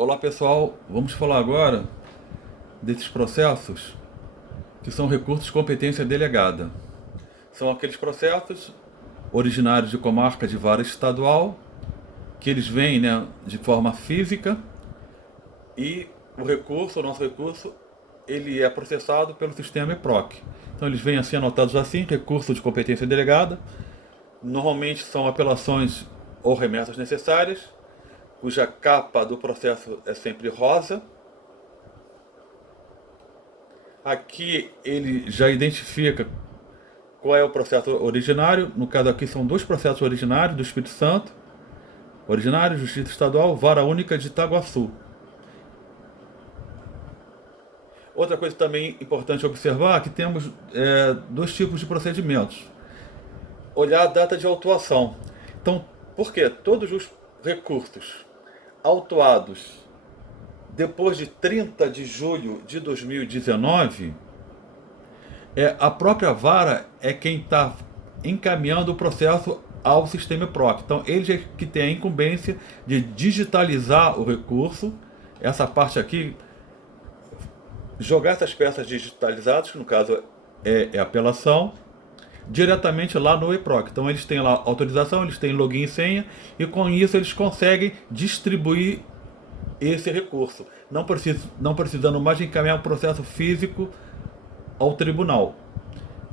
Olá pessoal, vamos falar agora desses processos que são recursos de competência delegada. São aqueles processos originários de comarca de vara estadual, que eles vêm, né, de forma física e o nosso recurso, ele é processado pelo sistema EPROC. Então eles vêm assim anotados assim, recurso de competência delegada. Normalmente são apelações ou remessas necessárias, cuja capa do processo é sempre rosa. Aqui ele já identifica qual é o processo originário. No caso aqui são dois processos originários do Espírito Santo. Originário, Justiça Estadual, Vara Única de Itaguaçu. Outra coisa também importante observar é que temos dois tipos de procedimentos. Olhar a data de autuação. Então, por quê? Todos os recursos autuados depois de 30 de julho de 2019, a própria vara é quem está encaminhando o processo ao sistema EPROC. Então, eles é que tem a incumbência de digitalizar o recurso, essa parte aqui, jogar essas peças digitalizadas, que no caso é apelação, diretamente lá no EPROC. Então, eles têm lá autorização, eles têm login e senha, e com isso eles conseguem distribuir esse recurso, não precisando mais encaminhar um processo físico ao tribunal.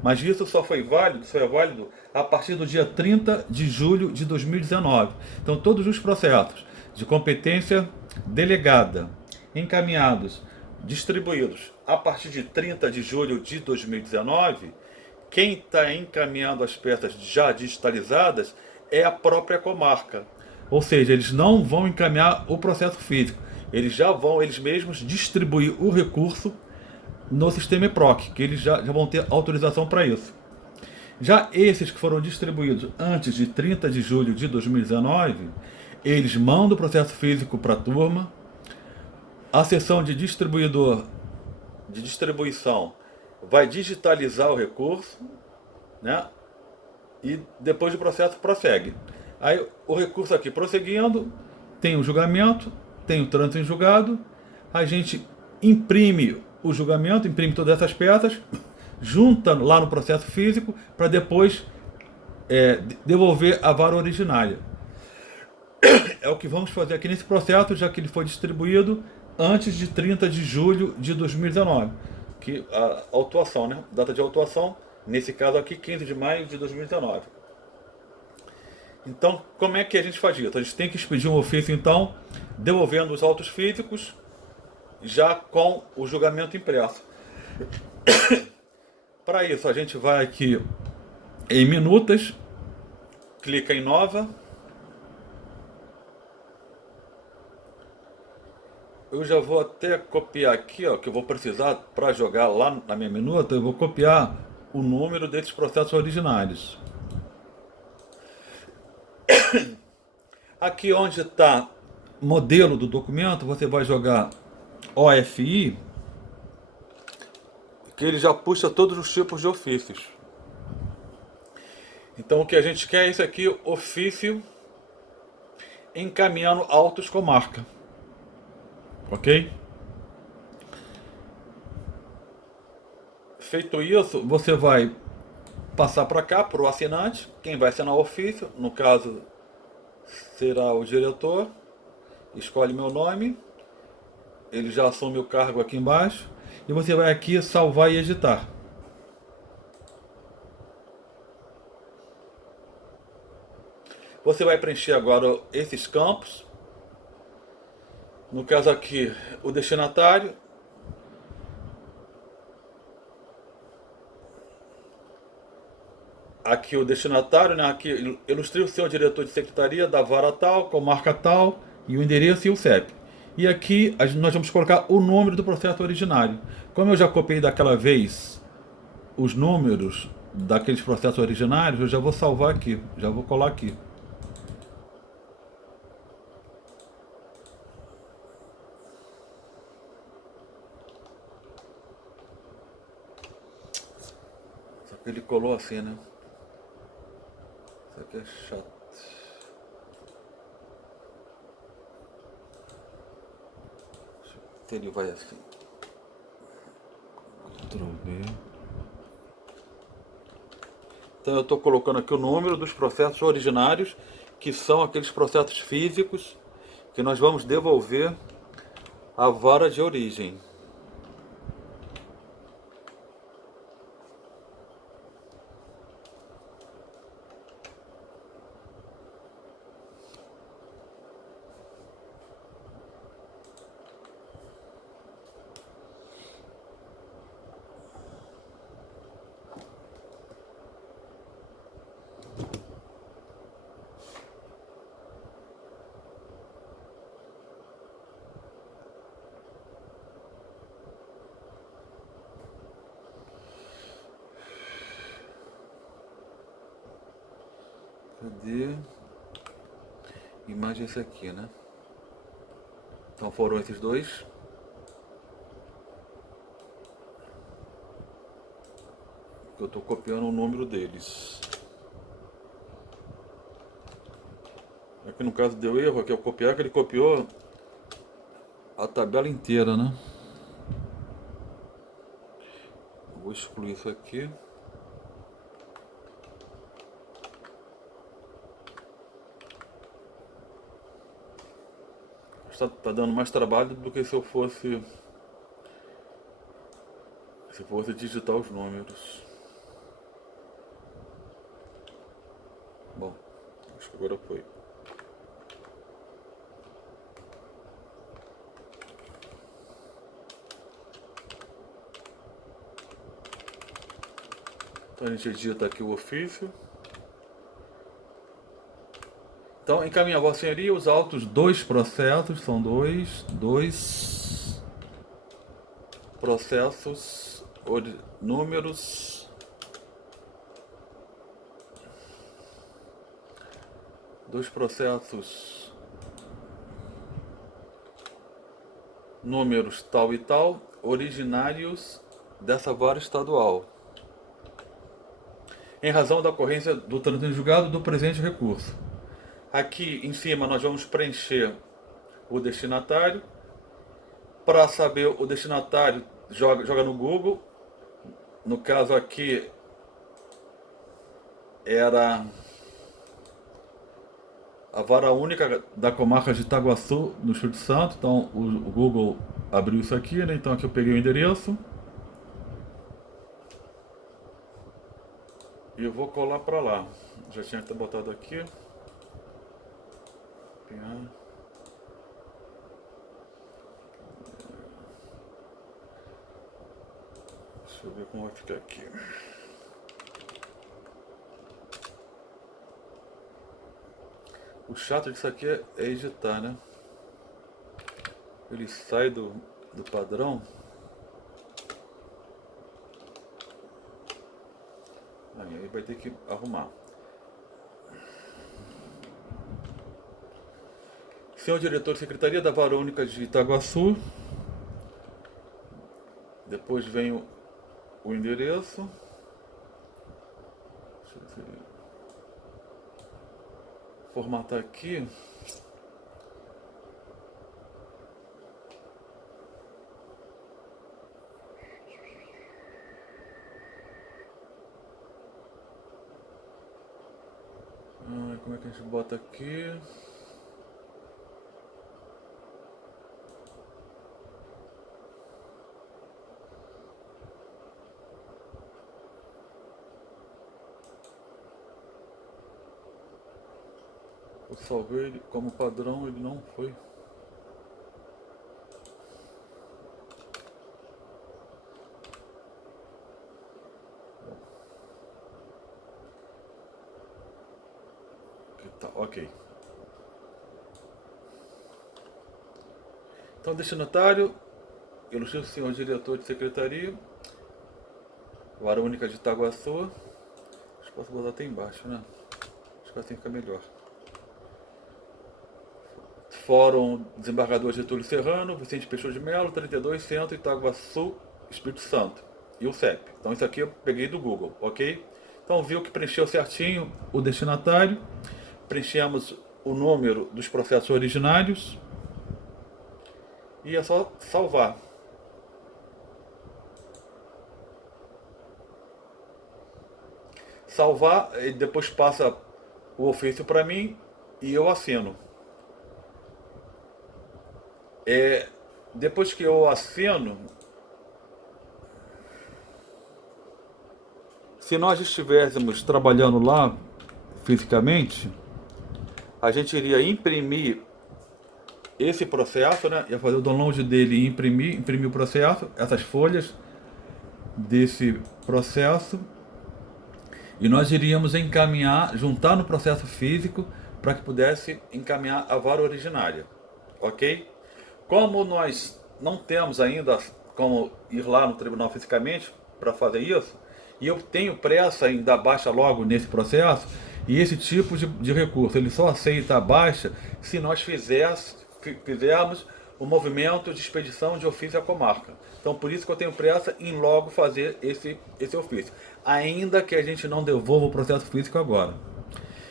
Mas isso só é válido a partir do dia 30 de julho de 2019. Então todos os processos de competência delegada encaminhados, distribuídos a partir de 30 de julho de 2019, quem está encaminhando as peças já digitalizadas é a própria comarca. Ou seja, eles não vão encaminhar o processo físico, eles já vão eles mesmos distribuir o recurso no sistema EPROC, que eles já vão ter autorização para isso. Já esses que foram distribuídos antes de 30 de julho de 2019, eles mandam o processo físico para a turma, a seção de distribuição vai digitalizar o recurso, né? E depois o processo prossegue. Aí o recurso aqui prosseguindo, tem o julgamento, tem o trânsito em julgado, a gente imprime o julgamento, imprime todas essas peças, junta lá no processo físico para depois devolver a vara originária. É o que vamos fazer aqui nesse processo, já que ele foi distribuído antes de 30 de julho de 2019, que a autuação, né? Data de autuação, nesse caso aqui, 15 de maio de 2019. Então, como é que a gente faz isso? A gente tem que expedir um ofício, então, devolvendo os autos físicos, já com o julgamento impresso. Para isso, a gente vai aqui em minutas, clica em nova. Eu já vou até copiar aqui, ó, que eu vou precisar para jogar lá na minha minuta, eu vou copiar o número desses processos originários. Aqui onde está modelo do documento, você vai jogar OFI, que ele já puxa todos os tipos de ofícios. Então o que a gente quer é isso aqui, ofício encaminhando autos comarca. Ok? Feito isso, você vai passar para cá, para o assinante, quem vai assinar o ofício, no caso será o diretor, escolhe meu nome, ele já assume o cargo aqui embaixo, e você vai aqui salvar e editar. Você vai preencher agora esses campos, no caso aqui o destinatário, aqui o destinatário, né? Aqui ilustre o seu diretor de secretaria da vara tal, comarca tal, e o endereço e o CEP. E aqui nós vamos colocar o número do processo originário. Como eu já copiei daquela vez os números daqueles processos originários, eu já vou salvar aqui, já vou colar aqui. Só que ele colou assim, né? Isso aqui é chato. Ele vai assim. Ctrl V. Então eu estou colocando aqui o número dos processos originários, que são aqueles processos físicos que nós vamos devolver à vara de origem. Cadê? Imagem esse aqui, né? Então foram esses dois. Eu estou copiando o número deles. Aqui no caso deu erro, aqui eu copiar, que ele copiou a tabela inteira, né? Vou excluir isso aqui. Tá dando mais trabalho do que se eu fosse digitar os números. Bom, acho que agora foi. Então a gente digita aqui o ofício. Então, encaminha Vossa Senhoria os autos dos processos, são dois processos, números, dos processos, números tal e tal, originários dessa vara estadual, em razão da ocorrência do trânsito em julgado do presente recurso. Aqui em cima nós vamos preencher o destinatário. Para saber o destinatário, joga no Google. No caso aqui era a vara única da comarca de Itaguaçu, no Espírito Santo. Então o Google abriu isso aqui, né? Então aqui eu peguei o endereço e eu vou colar para lá. Já tinha que ter botado aqui. Deixa eu ver como vai ficar aqui. O chato disso aqui é editar, né? Ele sai do padrão. Aí vai ter que arrumar. Senhor diretor de secretaria da Vara Única de Itaguaçu. Depois vem o endereço. Deixa eu ver. Formatar aqui. Como é que a gente bota aqui? Eu salvei ele como padrão, ele não foi. Tá, ok. Então, destinatário, ilustríssimo senhor diretor de secretaria, Vara Única de Itaguaçu. Acho que posso botar até embaixo, né? Acho que assim fica melhor. Fórum Desembargador Getúlio Serrano, Vicente Peixoto de Melo, 32, Centro, Itaguaçu, Espírito Santo. E o CEP. Então isso aqui eu peguei do Google, ok? Então viu que preencheu certinho o destinatário. Preenchemos o número dos processos originários. e é só salvar. Salvar, e depois passa o ofício para mim e eu assino. Depois que eu assino, se nós estivéssemos trabalhando lá fisicamente, a gente iria imprimir esse processo, né? Ia fazer o download dele e imprimir o processo, essas folhas desse processo, e nós iríamos encaminhar, juntar no processo físico para que pudesse encaminhar a vara originária, ok? Como nós não temos ainda como ir lá no tribunal fisicamente para fazer isso, e eu tenho pressa em dar baixa logo nesse processo, e esse tipo de recurso ele só aceita a baixa se nós fizermos o movimento de expedição de ofício à comarca. Então por isso que eu tenho pressa em logo fazer esse ofício, ainda que a gente não devolva o processo físico agora.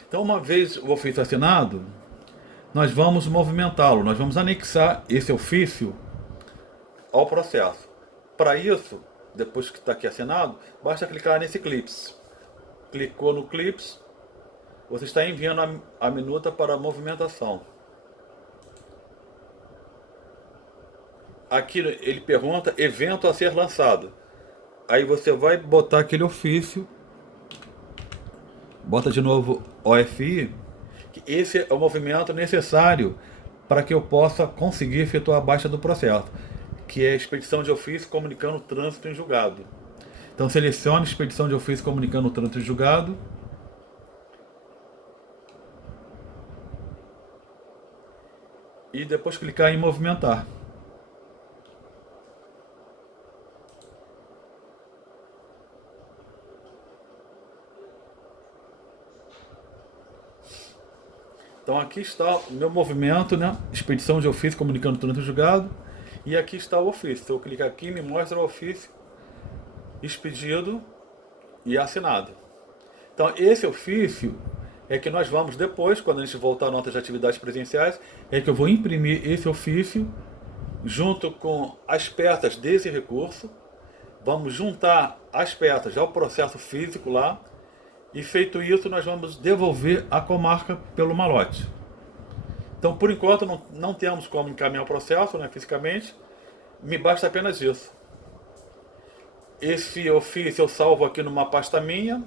Então uma vez o ofício assinado, nós vamos movimentá-lo, nós vamos anexar esse ofício ao processo. Para isso, depois que está aqui assinado, basta clicar nesse clips. Clicou no clips, você está enviando a minuta para a movimentação. Aqui ele pergunta evento a ser lançado. Aí você vai botar aquele ofício, bota de novo OFI. Esse é o movimento necessário para que eu possa conseguir efetuar a baixa do processo, que é a expedição de ofício comunicando o trânsito em julgado. Então selecione expedição de ofício comunicando o trânsito em julgado. E depois clicar em movimentar. Então aqui está o meu movimento, né? Expedição de ofício comunicando o trânsito em julgado. E aqui está o ofício. Se eu clicar aqui, me mostra o ofício expedido e assinado. Então esse ofício é que nós vamos depois, quando a gente voltar a notas de atividades presenciais, é que eu vou imprimir esse ofício junto com as peças desse recurso. Vamos juntar as peças ao processo físico lá. E feito isso, nós vamos devolver a comarca pelo malote. Então, por enquanto, não temos como encaminhar o processo, né, fisicamente. Me basta apenas isso. Esse ofício eu salvo aqui numa pasta minha.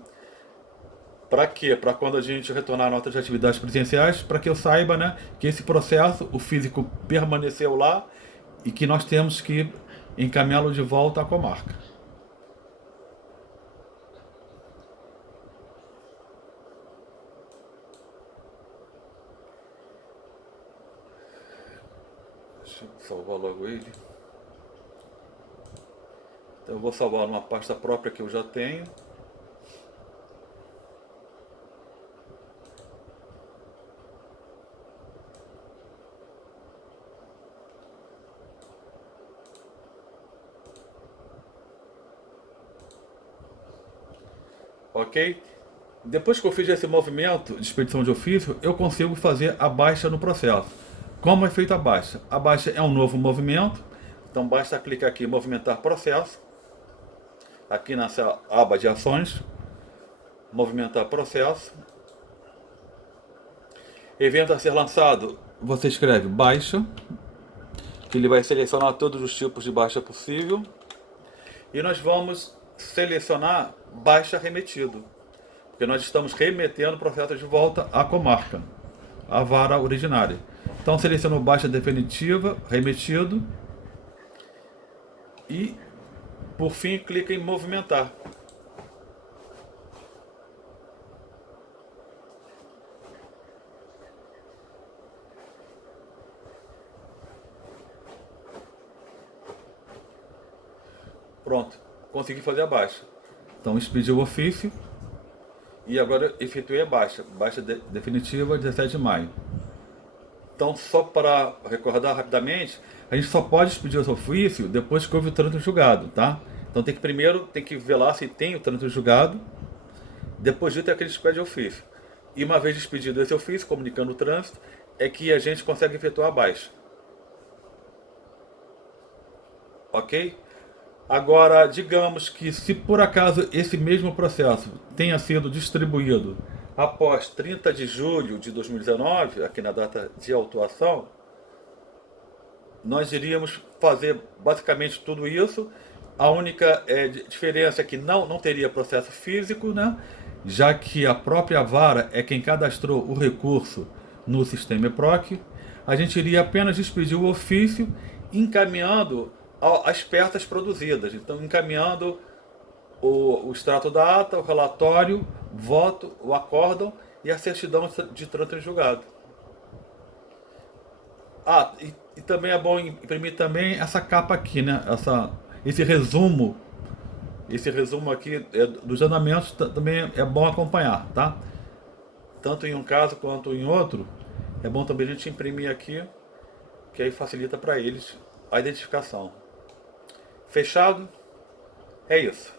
Para quê? Para quando a gente retornar a nota de atividades presenciais, para que eu saiba, né, que esse processo, o físico permaneceu lá e que nós temos que encaminhá-lo de volta à comarca. Deixa eu salvar logo ele. Então eu vou salvar numa pasta própria que eu já tenho. Ok? Depois que eu fiz esse movimento de expedição de ofício, eu consigo fazer a baixa no processo. Como é feita a baixa? A baixa é um novo movimento, então basta clicar aqui em movimentar processo, aqui nessa aba de ações, movimentar processo. Evento a ser lançado, você escreve baixa, que ele vai selecionar todos os tipos de baixa possível, e nós vamos selecionar baixa remetido, porque nós estamos remetendo o processo de volta à comarca, à vara originária. Então seleciono baixa definitiva, remetido, e por fim clica em movimentar. Pronto, consegui fazer a baixa. Então expedi o ofício e agora efetuei a baixa. Baixa definitiva 17 de maio. Então, só para recordar rapidamente, a gente só pode expedir esse ofício depois que houve o trânsito julgado, tá? Então primeiro tem que ver lá se tem o trânsito julgado, depois disso é que a gente expede o ofício. E uma vez expedido esse ofício, comunicando o trânsito, é que a gente consegue efetuar a baixa. ok? Agora, digamos que se por acaso esse mesmo processo tenha sido distribuído após 30 de julho de 2019, aqui na data de autuação, nós iríamos fazer basicamente tudo isso. A única diferença é que não teria processo físico, né? Já que a própria vara é quem cadastrou o recurso no sistema EPROC. A gente iria apenas expedir o ofício encaminhando as peças produzidas. Então, encaminhando o extrato da ata, o relatório, voto, o acórdão e a certidão de trânsito em julgado. E também é bom imprimir também essa capa aqui, né? Esse resumo aqui dos andamentos também é bom acompanhar, tá? Tanto em um caso quanto em outro, é bom também a gente imprimir aqui, que aí facilita para eles a identificação. Fechado? É isso.